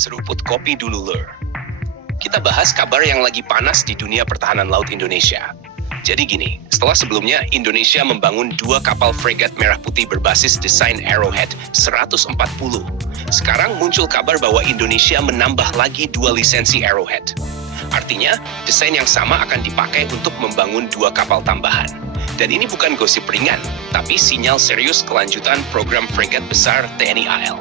Seruput kopi dulu, Lur. Kita bahas kabar yang lagi panas di dunia pertahanan laut Indonesia. Jadi gini, setelah sebelumnya Indonesia membangun 2 kapal fregat merah putih berbasis desain Arrowhead 140. Sekarang muncul kabar bahwa Indonesia menambah lagi 2 lisensi Arrowhead. Artinya, desain yang sama akan dipakai untuk membangun 2 kapal tambahan. Dan ini bukan gosip ringan, tapi sinyal serius kelanjutan program fregat besar TNI AL.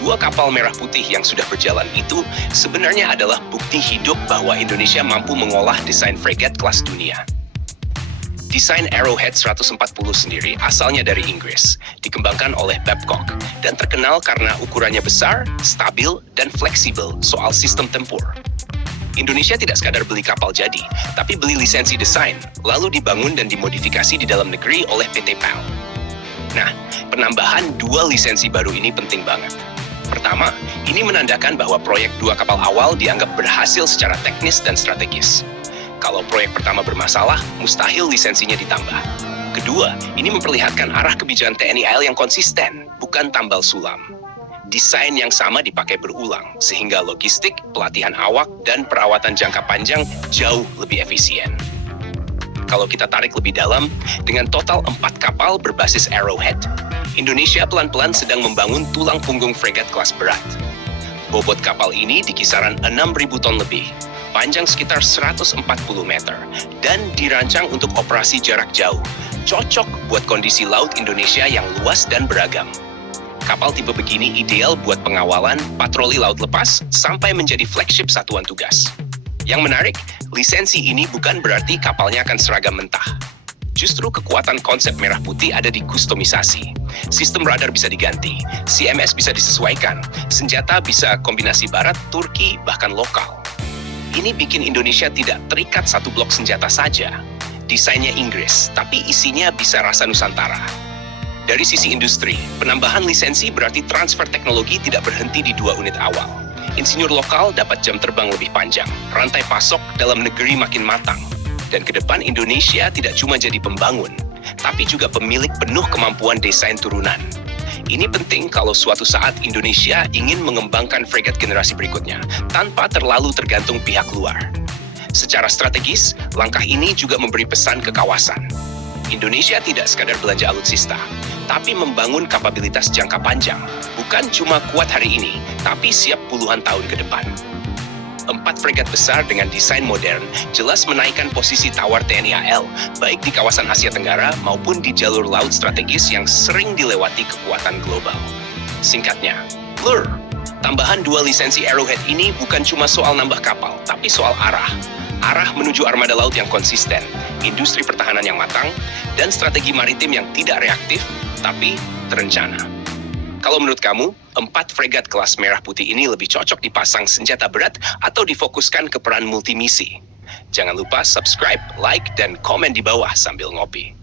2 kapal merah putih yang sudah berjalan itu sebenarnya adalah bukti hidup bahwa Indonesia mampu mengolah desain fregat kelas dunia. Desain Arrowhead 140 sendiri asalnya dari Inggris, dikembangkan oleh Babcock, dan terkenal karena ukurannya besar, stabil, dan fleksibel soal sistem tempur. Indonesia tidak sekadar beli kapal jadi, tapi beli lisensi desain, lalu dibangun dan dimodifikasi di dalam negeri oleh PT PAL. Nah, penambahan 2 lisensi baru ini penting banget. Pertama, ini menandakan bahwa proyek 2 kapal awal dianggap berhasil secara teknis dan strategis. Kalau proyek pertama bermasalah, mustahil lisensinya ditambah. Kedua, ini memperlihatkan arah kebijakan TNI AL yang konsisten, bukan tambal sulam. Desain yang sama dipakai berulang, sehingga logistik, pelatihan awak, dan perawatan jangka panjang jauh lebih efisien. Kalau kita tarik lebih dalam, dengan total 4 kapal berbasis Arrowhead, Indonesia pelan-pelan sedang membangun tulang punggung fregat kelas berat. Bobot kapal ini di kisaran 6.000 ton lebih, panjang sekitar 140 meter, dan dirancang untuk operasi jarak jauh, cocok buat kondisi laut Indonesia yang luas dan beragam. Kapal tipe begini ideal buat pengawalan, patroli laut lepas, sampai menjadi flagship satuan tugas. Yang menarik, lisensi ini bukan berarti kapalnya akan seragam mentah. Justru kekuatan konsep merah putih ada di kustomisasi. Sistem radar bisa diganti, CMS bisa disesuaikan, senjata bisa kombinasi barat, Turki, bahkan lokal. Ini bikin Indonesia tidak terikat satu blok senjata saja. Desainnya Inggris, tapi isinya bisa rasa Nusantara. Dari sisi industri, penambahan lisensi berarti transfer teknologi tidak berhenti di 2 unit awal. Insinyur lokal dapat jam terbang lebih panjang, rantai pasok dalam negeri makin matang. Dan ke depan Indonesia tidak cuma jadi pembangun, tapi juga pemilik penuh kemampuan desain turunan. Ini penting kalau suatu saat Indonesia ingin mengembangkan fregat generasi berikutnya, tanpa terlalu tergantung pihak luar. Secara strategis, langkah ini juga memberi pesan ke kawasan. Indonesia tidak sekadar belanja alutsista, tapi membangun kapabilitas jangka panjang. Bukan cuma kuat hari ini, tapi siap puluhan tahun ke depan. 4 fregat besar dengan desain modern jelas menaikkan posisi tawar TNI AL, baik di kawasan Asia Tenggara maupun di jalur laut strategis yang sering dilewati kekuatan global. Singkatnya, Lur, tambahan 2 lisensi Arrowhead ini bukan cuma soal nambah kapal, tapi soal arah. Arah menuju armada laut yang konsisten, industri pertahanan yang matang, dan strategi maritim yang tidak reaktif, tapi terencana. Kalau menurut kamu, 4 fregat kelas merah putih ini lebih cocok dipasang senjata berat atau difokuskan ke peran multimisi? Jangan lupa subscribe, like, dan komen di bawah sambil ngopi.